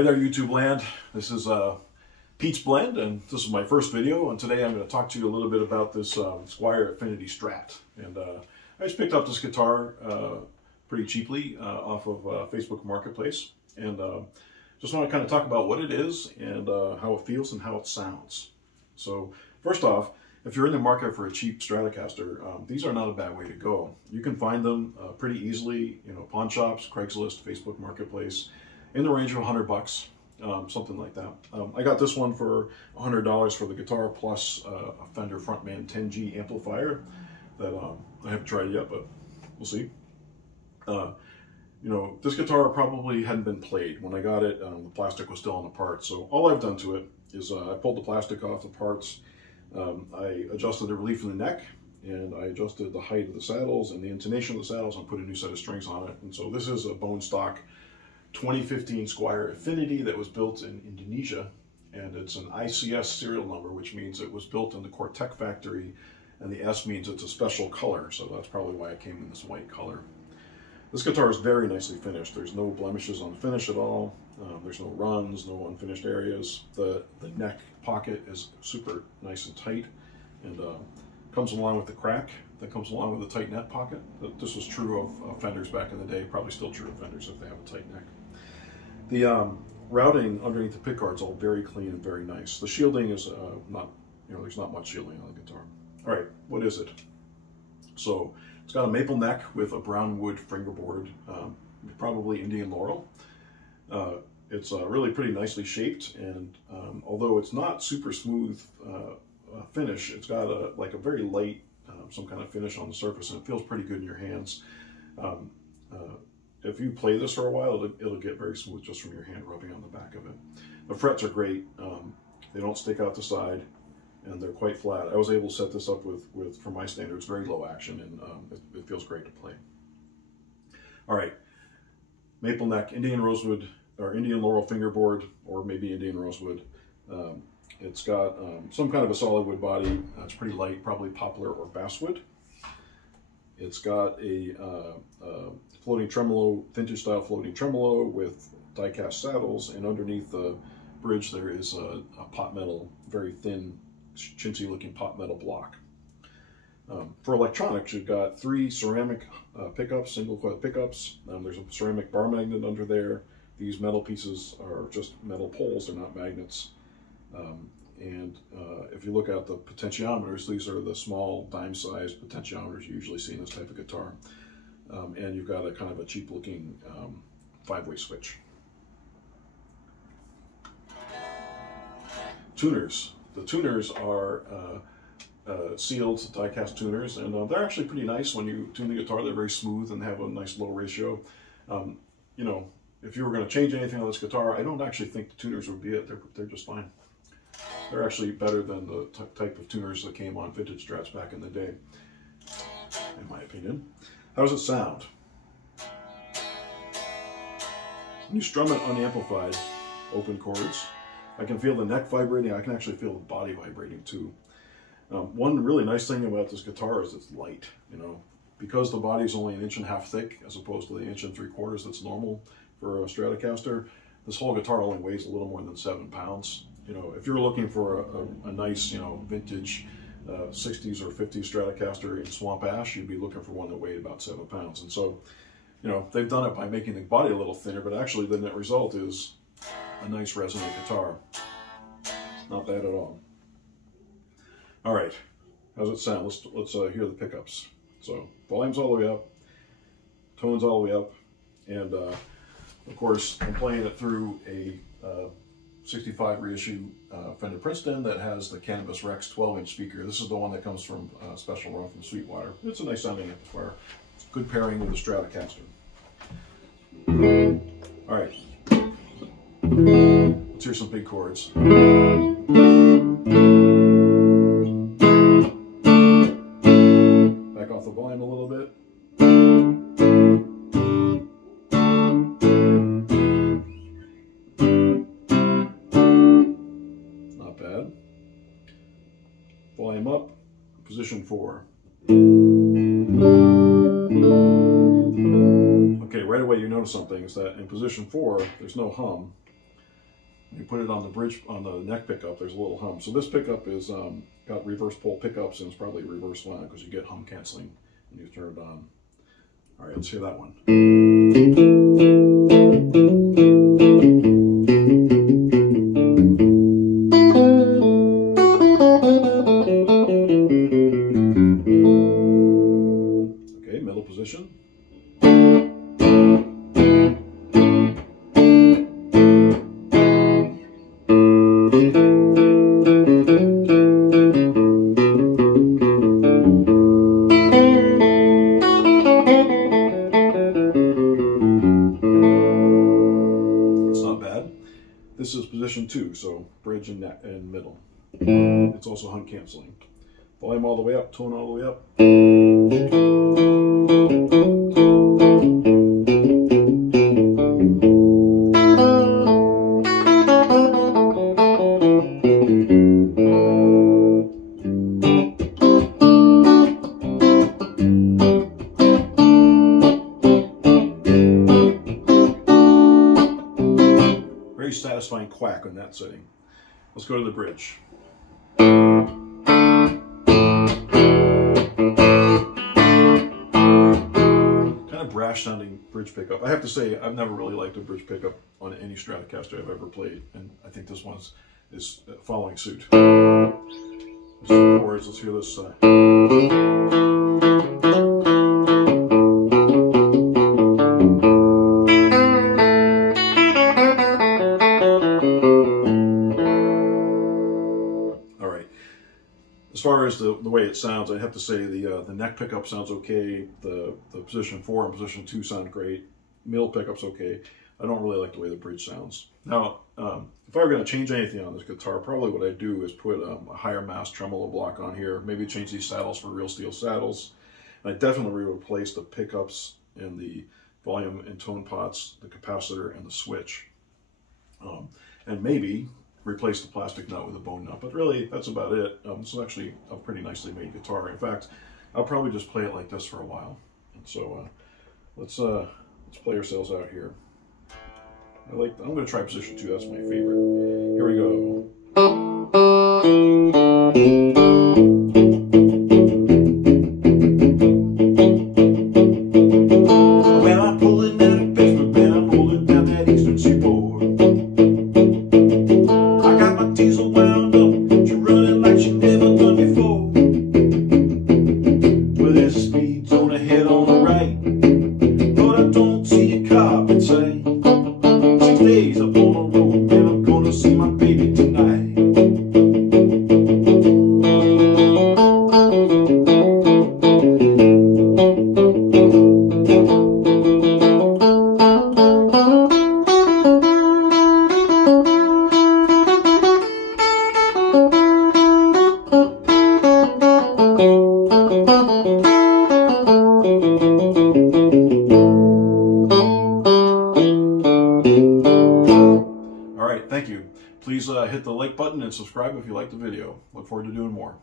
Hey there, YouTube land. This is Pete's Blend, and this is my first video. And today I'm going to talk to you a little bit about this Squier Affinity Strat. And I just picked up this guitar pretty cheaply off of Facebook Marketplace, and just want to kind of talk about what it is and how it feels and how it sounds. So first off, if you're in the market for a cheap Stratocaster, these are not a bad way to go. You can find them pretty easily, pawn shops, Craigslist, Facebook Marketplace, in the range of $100, something like that. I got this one for $100 for the guitar, plus a Fender Frontman 10G amplifier that I haven't tried yet, but we'll see. This guitar probably hadn't been played. When I got it, the plastic was still on the parts. So all I've done to it is I pulled the plastic off the parts. I adjusted the relief in the neck, and I adjusted the height of the saddles and the intonation of the saddles, and put a new set of strings on it. And so this is a bone stock 2015 Squier Affinity that was built in Indonesia, and it's an ICS serial number, which means it was built in the Cortec factory, and the S means it's a special color, so that's probably why it came in this white color. This guitar is very nicely finished. There's no blemishes on the finish at all. There's no runs, no unfinished areas. The neck pocket is super nice and tight, and comes along with the crack that comes along with a tight neck pocket. This was true of Fenders back in the day, probably still true of Fenders if they have a tight neck. The routing underneath the pickguard is all very clean and very nice. The shielding is there's not much shielding on the guitar. All right, what is it? So it's got a maple neck with a brown wood fingerboard, probably Indian laurel. It's really pretty nicely shaped, and although it's not super smooth finish, it's got a very light, some kind of finish on the surface, and it feels pretty good in your hands. If you play this for a while, it'll get very smooth just from your hand rubbing on the back of it. The frets are great. They don't stick out the side, and they're quite flat. I was able to set this up with for my standards, very low action, and it feels great to play. All right, maple neck, Indian rosewood, or Indian laurel fingerboard, or maybe Indian rosewood. It's got some kind of a solid wood body. It's pretty light, probably poplar or basswood. It's got a floating tremolo, vintage style floating tremolo with die-cast saddles, and underneath the bridge there is a pot metal, very thin, chintzy looking pot metal block. For electronics, you've got 3 ceramic pickups, single coil pickups. There's a ceramic bar magnet under there. These metal pieces are just metal poles, they're not magnets. If you look at the potentiometers, these are the small dime-sized potentiometers you usually see in this type of guitar. And you've got a kind of a cheap-looking 5-way switch. Tuners. The tuners are sealed die-cast tuners, and they're actually pretty nice when you tune the guitar. They're very smooth and have a nice low ratio. If you were going to change anything on this guitar, I don't actually think the tuners would be it. They're just fine. They're actually better than the type of tuners that came on vintage Strats back in the day, in my opinion. How does it sound? When you strum it unamplified, open chords, I can feel the neck vibrating. I can actually feel the body vibrating too. One really nice thing about this guitar is it's light. Because the body is only 1.5 inches thick, as opposed to the 1 3/4 that's normal for a Stratocaster, this whole guitar only weighs a little more than 7 pounds. If you're looking for a nice, vintage 60s or 50s Stratocaster in swamp ash, you'd be looking for one that weighed about 7 pounds. And so, they've done it by making the body a little thinner, but actually the net result is a nice resonant guitar. Not bad at all. All right, how's it sound? Let's hear the pickups. So volume's all the way up, tone's all the way up, and of course I'm playing it through a 65 reissue Fender Princeton that has the Cannabis Rex 12-inch speaker. This is the one that comes from Special Run from Sweetwater. It's a nice sounding amplifier. It's a good pairing with the Stratocaster. All right, let's hear some big chords. Back off the volume a little bit. Volume up, position 4. Okay, right away you notice something, is that in position 4, there's no hum. you put it on the bridge, on the neck pickup, there's a little hum. So this pickup is got reverse pole pickups, and it's probably reverse wound because you get hum canceling when you turn it on. All right, let's hear that one. Okay, middle position. This is position 2, so bridge and neck and middle. It's also hum canceling. Volume all the way up, tone all the way up. Very satisfying quack on that setting. Let's go to the bridge. Kind of brash sounding bridge pickup. I have to say, I've never really liked a bridge pickup on any Stratocaster I've ever played, and I think this one is following suit. There's some chords. Let's hear this. As far as the way it sounds, I have to say the neck pickup sounds okay. The position 4 and position 2 sound great. Middle pickup's okay. I don't really like the way the bridge sounds. Now, if I were going to change anything on this guitar, probably what I'd do is put a higher mass tremolo block on here. Maybe change these saddles for real steel saddles. And I definitely would replace the pickups and the volume and tone pots, the capacitor and the switch. And maybe replace the plastic nut with a bone nut, but really that's about it. This is actually a pretty nicely made guitar. In fact, I'll probably just play it like this for a while. And so let's play ourselves out here. I'm going to try position 2. That's my favorite. Here we go. Well, I'm pulling out a basement bed. I'm rolling down that eastern seaboard. Diesel wound up, she's running like she never done before. Well, there's a speed zone ahead on the right, but I don't see a cop in sight. 6 days up on the road, man, I'm gonna see my baby tonight. Alright, thank you. Please hit the like button and subscribe if you like the video. Look forward to doing more.